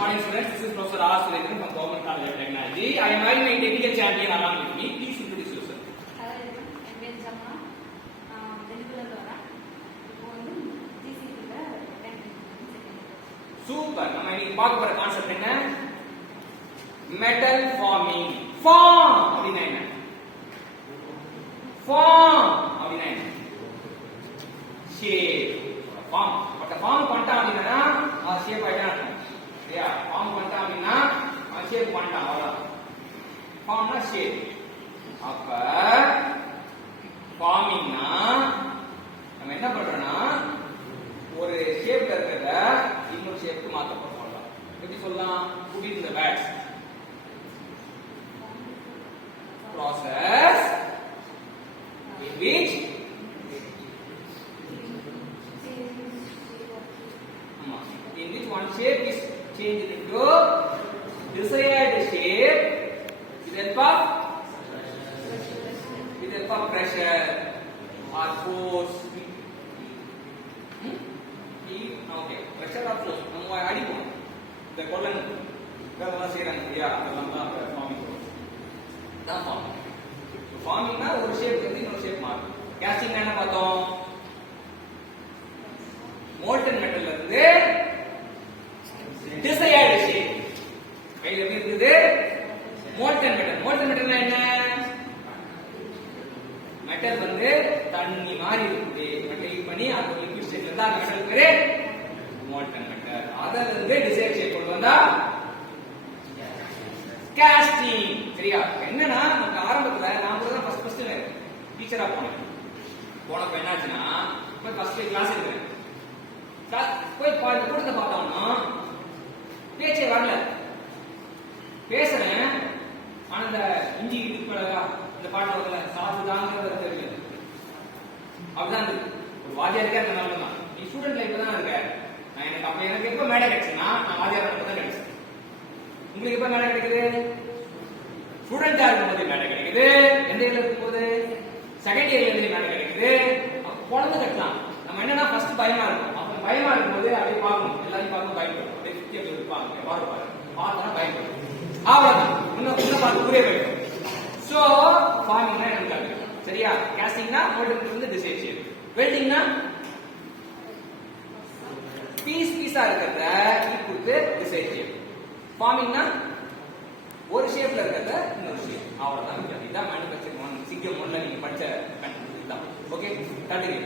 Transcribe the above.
morning students, this is Professor R. Suresh from Government College of Technology. I am having my technical champion along with me. Please introduce yourself. Hello everyone, I am Jamma. Super. நம்ம இன்னைக்கு பார்க்க போற concept என்ன? Metal farming. Form அப்படினா என்ன? Form அப்படினா என்ன? Shape. Form. But form பண்ணிட்டா அப்படினா அது ஷேப் ஆயிடும். சரியா? ஃபார்ம் பண்ணிட்டா அப்படினா அது ஷேப் பண்ணிட்டா அவ்வளவுதான். ஃபார்ம்னா ஷேப். அப்ப ஃபார்மிங்னா நம்ம என்ன பண்றோம்னா ஒரு ஷேப்ல இருக்கிறத இன்னொரு ஷேப்க்கு மாத்த போறோம். எப்படி சொல்லலாம்? put it in the bags. Process in which one shape is changed into desired shape with the help of pressure or force. Okay, pressure or force. நம்ம அடிப்போம். இந்த கொல்லன் இதெல்லாம் செய்றாங்க இல்லையா? அதெல்லாம் தான் ஃபார்மிங். தான் ஃபார்மிங். ஃபார்மிங்னா ஒரு ஷேப் வந்து இன்னொரு ஷேப் மாறும். கேஸ்டிங்னா என்ன பார்த்தோம்? மோல்டன் மெட்டல்ல இருந்து desired shape. கையில எப்படி இருக்குது? Molten metal. மோல்டன் மெட்டல்னா என்ன? மெட்டல் வந்து தண்ணி மாதிரி இருக்குது. மெட்டல் பண்ணி அது லிக்விட் ஸ்டேட்ல இருந்தா அந்த மெட்டல் பேரு மோல்டன் மெட்டல். அதல இருந்து desired shape கொண்டு வந்தா casting. சரியா? என்னன்னா நமக்கு ஆரம்பத்துல நான் கூட தான் ஃபர்ஸ்ட் டீச்சரா போனப்ப என்னாச்சுன்னா போய் ஃபர்ஸ்ட் கிளாஸ் எடுக்கிறேன். போய் கூட்டத்தை பார்த்தோம்னா பேச்சே வரல. பேசுறேன் ஆனா இந்த இஞ்சி இடுப்பு மிளகா இந்த பாட்டு வரல. சாப்பிடுதாங்கிறது தெரியல. அப்படிதான் இருக்கு. ஒரு வாத்தியாருக்கே அந்த நிலைமை தான். நீ ஸ்டூடெண்ட் லைஃப்ல தான் இருக்க. நான் எனக்கு எப்ப மேடை கிடைச்சுன்னா நான் வாத்தியார் தான் கிடைச்சேன். உங்களுக்கு எப்ப மேடை கிடைக்குது? ஸ்டூடெண்டா இருக்கும்போது மேடை கிடைக்குது. எந்த இயர்ல இருக்கும் போது? செகண்ட் இயர்ல மேடை கிடைக்குது. குழந்தை கட்டலாம். நம்ம என்னன்னா ஃபர்ஸ்ட் பயமா இருக்கும். அப்ப பயமா இருக்கும்போது அப்படியே பார்க்கணும். எல்லாரையும் பார்க்க பயப்படும். அப்படியே சுத்தி அப்படி இருப்பாங்க. பாருப்பாரு. பார்த்தா பயப்படும். அவ்வளவுதான். இன்னும் பார்த்து புரிய வைக்கும். சோ ஃபார்மிங்னா என்ன? சரியா? கேஸ்டிங்னா மோல்டன் வந்து டிசைட் ஷேப். வெல்டிங்னா பீஸா இருக்கிறத கொடுத்து டிசைட் ஷேப். ஃபார்மிங்னா ஒரு ஷேப்ல இருக்கிறத இன்னொரு ஷேப். அவ்வளவுதான். இதான் மேனுஃபேக்சரிங் 1 சிங்கம் 1ல நீங்க படிச்ச கண்டென்ட் தான். Okay, continue.